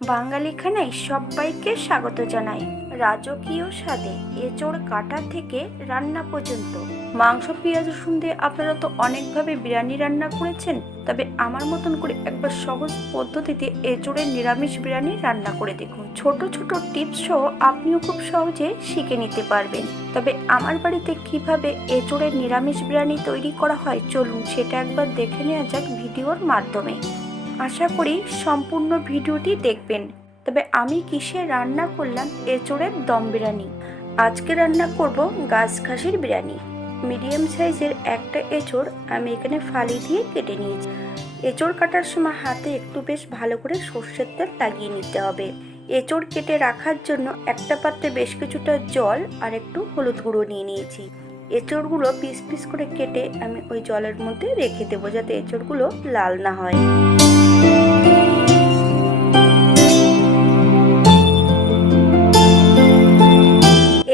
বাঙালি খানায় সবাইকে স্বাগত জানাই। রাজকীয় স্বাদে এঁচড় কাটা থেকে রান্না পর্যন্ত। মাংস, পেঁয়াজ, রসুন দিয়ে আপনারা তো অনেকভাবে বিরিয়ানি রান্না করেছেন, তবে আমার মতন করে একবার সহজ পদ্ধতিতে এঁচড়ের নিরামিষ বিরিয়ানি রান্না করে দেখুন। ছোট ছোট টিপস সহ আপনিও খুব সহজে শিখে নিতে পারবেন। তবে আমার বাড়িতে কীভাবে এঁচড়ের নিরামিষ বিরিয়ানি তৈরি করা হয় চলুন সেটা একবার দেখে নেওয়া যাক ভিডিওর মাধ্যমে। আশা করি সম্পূর্ণ ভিডিওটি দেখবেন। তবে আমি কিসে রান্না করলাম এঁচড়ের দম বিরিয়ানি। আজকে রান্না করব গাছ খাসির বিরিয়ানি। মিডিয়াম সাইজের একটা এঁচড় আমি এখানে ফালি দিয়ে কেটে নিয়েছি। এঁচড় কাটার সময় হাতে একটু বেশ ভালো করে সর্ষের তেল লাগিয়ে নিতে হবে। এঁচড় কেটে রাখার জন্য একটা পাত্রে বেশ কিছুটা জল আর একটু হলুদ গুঁড়ো নিয়ে নিয়েছি। এঁচড়গুলো পিস পিস করে কেটে আমি ওই জলের মধ্যে রেখে দেবো যাতে এঁচড়গুলো লাল না হয়।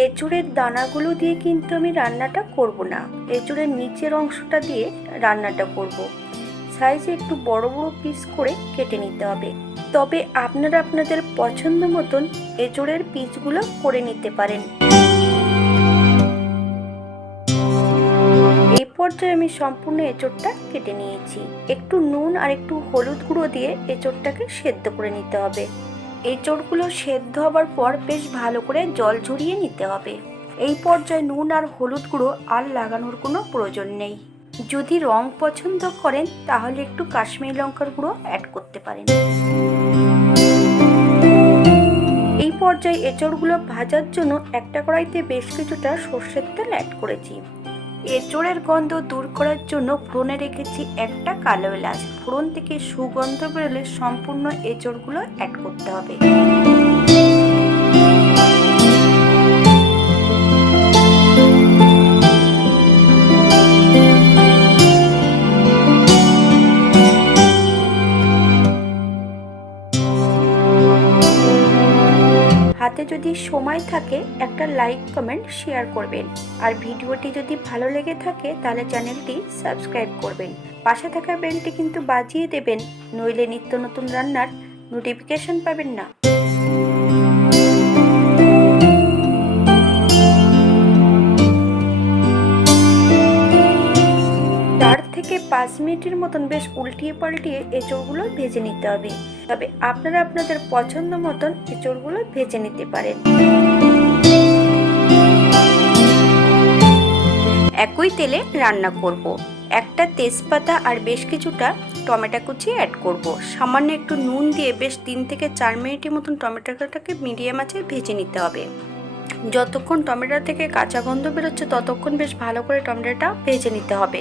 এঁচুড়ের দানাগুলো দিয়ে কিন্তু আমি রান্নাটা করব না। এঁচুড়ের নিচের অংশটা দিয়ে রান্নাটা করব। সাইজে একটু বড় বড় পিস করে কেটে নিতে হবে। তবে আপনারা আপনাদের পছন্দ মতন এঁচুড়ের পিসগুলো করে নিতে পারেন। পর্যায়ে আমি সম্পূর্ণ এঁচড়টা কেটে নিয়েছি। একটু নুন আর একটু হলুদ গুঁড়ো দিয়ে এঁচড়টাকে সেদ্ধ করে নিতে হবে। এঁচড়গুলো সেদ্ধ হবার পর বেশ ভালো করে জল ঝরিয়ে নিতে হবে। এই পর্যায়ে নুন আর হলুদ গুঁড়ো আর লাগানোর কোনো প্রয়োজন নেই। যদি রং পছন্দ করেন, তাহলে একটু কাশ্মীরি লঙ্কার গুঁড়ো অ্যাড করতে পারেন। এই পর্যায়ে এঁচড়গুলো ভাজার জন্য একটা কড়াইতে বেশ কিছুটা সর্ষের তেল অ্যাড করেছি। এঁচড়ের গন্ধ দূর করার জন্য ফোড়নে রেখেছি একটা কালো এলাচ। ফোড়ন থেকে সুগন্ধ বেরোলে সম্পূর্ণ এঁচড়গুলো অ্যাড করতে হবে। যদি সময় থাকে, একটা লাইক কমেন্ট শেয়ার করবেন। আর ভিডিওটি যদি ভালো লেগে থাকে, তাহলে চ্যানেলটি সাবস্ক্রাইব করবেন। পাশে থাকা বেলটি কিন্তু বাজিয়ে দেবেন, নইলে নিত্য নতুন রান্নার নোটিফিকেশন পাবেন না। পাঁচ মিনিটের মতন বেশ উল্টিয়ে পাল্টিয়ে এঁচড়গুলো ভেজে নিতে হবে তবে আপনারা আপনাদের পছন্দ মতন এঁচড়গুলো ভেজে নিতে পারেন একই তেলে রান্না করব। একটা তেজপাতা আর বেশ কিছুটা টমেটো কুচি অ্যাড করব। সামান্য একটু নুন দিয়ে বেশ তিন থেকে চার মিনিটের মতন টমেটোটাকে মিডিয়াম আঁচে ভেজে নিতে হবে যতক্ষণ টমেটো থেকে কাঁচা গন্ধ বেরোচ্ছে, ততক্ষণ বেশ ভালো করে টমেটোটা ভেজে নিতে হবে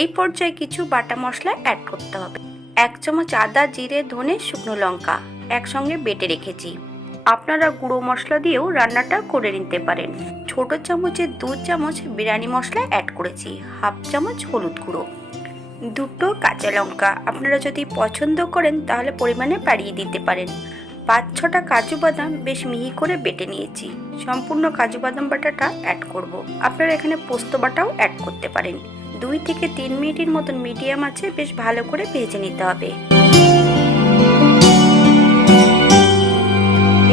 এই পর্যায়ে কিছু বাটা মশলা অ্যাড করতে হবে। এক চামচ আদা, জিরে, ধনে, শুকনো লঙ্কা একসঙ্গে বেটে রেখেছি। আপনারা গুঁড়ো মশলা দিয়েও রান্নাটা করে নিতে পারেন। ছোট চামচে দু চামচ বিরিয়ানি মশলা অ্যাড করেছি, হাফ চামচ হলুদ গুঁড়ো। দুটো কাঁচা লঙ্কা আপনারা যদি পছন্দ করেন তাহলে পরিমাণে বাড়িয়ে দিতে পারেন। পাঁচ ছটা কাজু বাদাম বেশ মিহি করে বেটে নিয়েছি। সম্পূর্ণ কাজু বাদাম বাটাটা অ্যাড করব। আপনারা এখানে পোস্ত বাটাও অ্যাড করতে পারেন। দুই থেকে তিন মিনিটের মতন মিডিয়াম আছে, বেশ ভালো করে ভেজে নিতে হবে।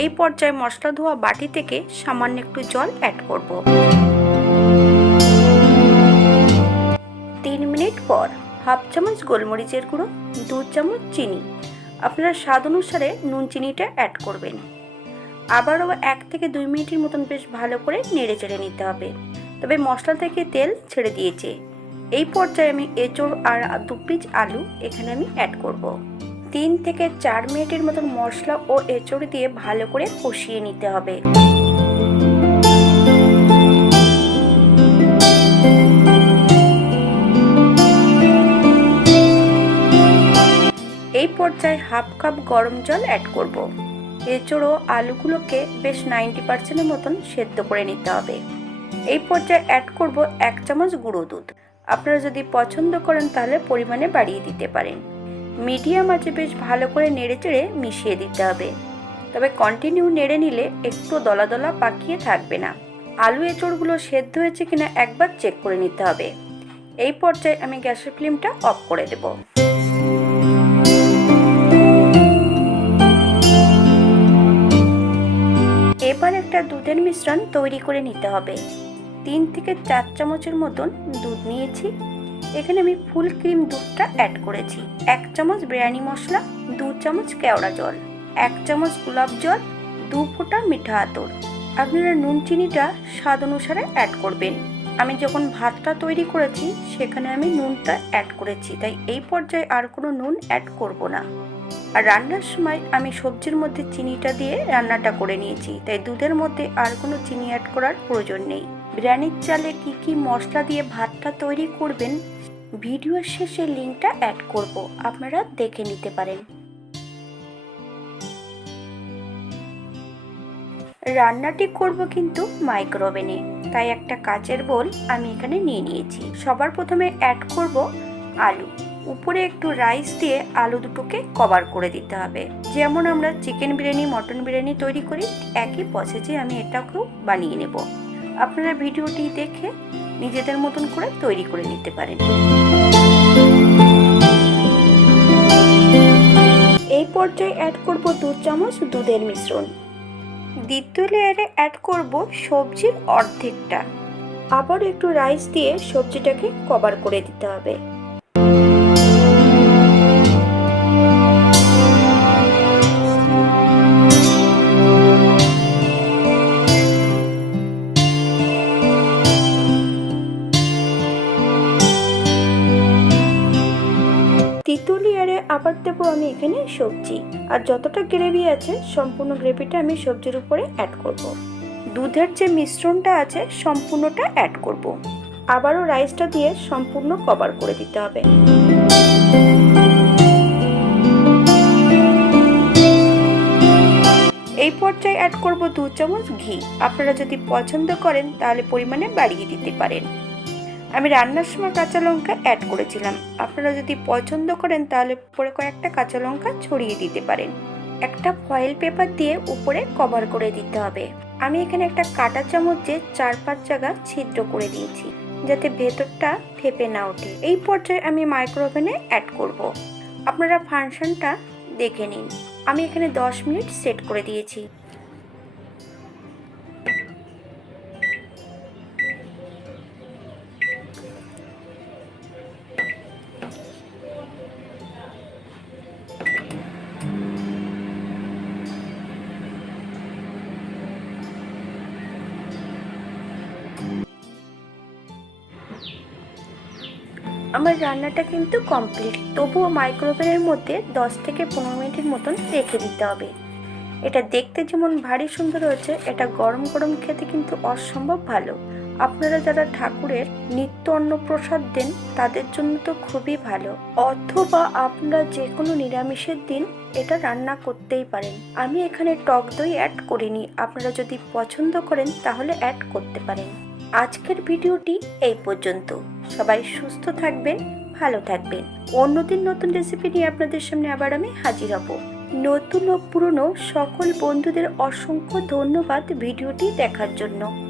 এই পর্যায়ে মশলা ধোয়া বাটি থেকে সামান্য একটু জল অ্যাড করব। তিন মিনিট পর হাফ চামচ গোলমরিচের গুঁড়ো, দু চামচ চিনি। আপনার স্বাদ অনুসারে নুন চিনিটা অ্যাড করবেন। আবারও এক থেকে দুই মিনিটের মতন বেশ ভালো করে নেড়ে চেড়ে নিতে হবে। তবে মশলা থেকে তেল ছেড়ে দিয়েছে। এই পর্যায়ে আমি এঁচড় আর দু পিচ আলু এখানে আমি অ্যাড করব। তিন থেকে চার মিনিটের মতন মশলা ও এঁচড় দিয়ে ভালো করে কষিয়ে নিতে হবে এই পর্যায়ে হাফ কাপ গরম জল অ্যাড করব। এঁচড় আলুগুলোকে বেশ নাইনটি পার্সেন্টের মতন সেদ্ধ করে নিতে হবে এই পর্যায়ে অ্যাড করব এক চামচ গুঁড়ো দুধ আপনারা যদি পছন্দ করেন তাহলে পরিমাণে বাড়িয়ে দিতে পারেন। মিডিয়াম আছে বেশ ভালো করে নেড়ে চেড়ে মিশিয়ে দিতে হবে। তবে কন্টিনিউ নেড়ে নিলে একটু দলা দলা পাকিয়ে থাকবে না। আলু এঁচড়গুলো সেদ্ধ হয়েছে কিনা একবার চেক করে নিতে হবে। এই পর্যায়ে আমি গ্যাসের ফ্লেমটা অফ করে দেব। এবার একটা দুধের মিশ্রণ তৈরি করে নিতে হবে। তিন থেকে চার চামচের মতন দুধ নিয়েছি। এখানে আমি ফুল ক্রিম দুধটা অ্যাড করেছি। এক চামচ বিরিয়ানি মশলা, দু চামচ কেওড়া জল, এক চামচ গোলাপ জল, দু ফোঁটা মিঠা আতর। আপনারা নুন চিনিটা স্বাদ অনুসারে অ্যাড করবেন। আমি যখন ভাতটা তৈরি করেছি, সেখানে আমি নুনটা অ্যাড করেছি। তাই এই পর্যায়ে আর কোনো নুন অ্যাড করব না। আর রান্নার সময় আমি সবজির মধ্যে চিনিটা দিয়ে রান্নাটা করে নিয়েছি। তাই দুধের মধ্যে আর কোনো চিনি অ্যাড করার প্রয়োজন নেই। বিরিয়ানির চালে কি কি মশলা দিয়ে ভাতটা তৈরি করবেন, ভিডিওর শেষে লিঙ্কটা অ্যাড করব, আপনারা দেখে নিতে পারেন। রান্নাটি করব কিন্তু মাইক্রোওভেনে, তাই একটা কাচের বোল আমি এখানে নিয়ে নিয়েছি। সবার প্রথমে অ্যাড করব আলু। উপরে একটু রাইস দিয়ে আলু দুটোকে কভার করে দিতে হবে। যেমন আমরা চিকেন বিরিয়ানি মটন বিরিয়ানি তৈরি করি, একই প্রসেসে আমি এটাকেও বানিয়ে নেব। আপনারা ভিডিওটি দেখে নিজেদের মতন করে তৈরি করে নিতে পারেন। এই পর্যায়ে অ্যাড করব দু চামচ দুধের মিশ্রণ। দ্বিতীয় লেয়ারে অ্যাড করব সবজির অর্ধেকটা। আবার একটু রাইস দিয়ে সবজিটাকে কভার করে দিতে হবে। তৃতীয় লেয়ারে আবার দেবো আমি এখানে সবজি আর যতটা গ্রেভি আছে, সম্পূর্ণ গ্রেভিটা আমি সবজির উপরে অ্যাড করব। দুধের যে মিশ্রণটা আছে, সম্পূর্ণটা অ্যাড করব। আবারও রাইসটা দিয়ে সম্পূর্ণ কভার করে দিতে হবে এই পর্যায়ে অ্যাড করব দু চামচ ঘি আপনারা যদি পছন্দ করেন, তাহলে পরিমাণে বাড়িয়ে দিতে পারেন আমি রান্নার সময় কাঁচা লঙ্কা অ্যাড করেছিলাম। আপনারা যদি পছন্দ করেন, তাহলে উপরে কয়েকটা কাঁচা লঙ্কা ছড়িয়ে দিতে পারেন। একটা ফয়েল পেপার দিয়ে উপরে কভার করে দিতে হবে। আমি এখানে একটা কাটা চামচে চার পাঁচ জায়গা ছিদ্র করে দিয়েছি যাতে ভেতরটা ফেপে না ওঠে। এই পর্যায়ে আমি মাইক্রোওভেনে অ্যাড করব। আপনারা ফাংশনটা দেখে নিন। আমি এখানে দশ মিনিট সেট করে দিয়েছি। আমার রান্নাটা কিন্তু কমপ্লিট তবুও মাইক্রোওভেনের মধ্যে দশ থেকে পনেরো মিনিটের মতন রেখে দিতে হবে। এটা দেখতে যেমন ভারী সুন্দর হয়েছে, এটা গরম গরম খেতে কিন্তু অসম্ভব ভালো। আপনারা যারা ঠাকুরের নিত্য অন্নপ্রসাদ দেন, তাদের জন্য তো খুবই ভালো। অথবা আপনারা যে কোনো নিরামিষের দিন এটা রান্না করতেই পারেন। আমি এখানে টক দই অ্যাড করিনি। আপনারা যদি পছন্দ করেন, তাহলে অ্যাড করতে পারেন। আজকের ভিডিওটি এই পর্যন্ত। সবাই সুস্থ থাকবেন, ভালো থাকবেন। অন্যদিন নতুন রেসিপি নিয়ে আপনাদের সামনে আবার আমি হাজির হব। নতুন ও পুরনো সকল বন্ধুদের অসংখ্য ধন্যবাদ ভিডিওটি দেখার জন্য।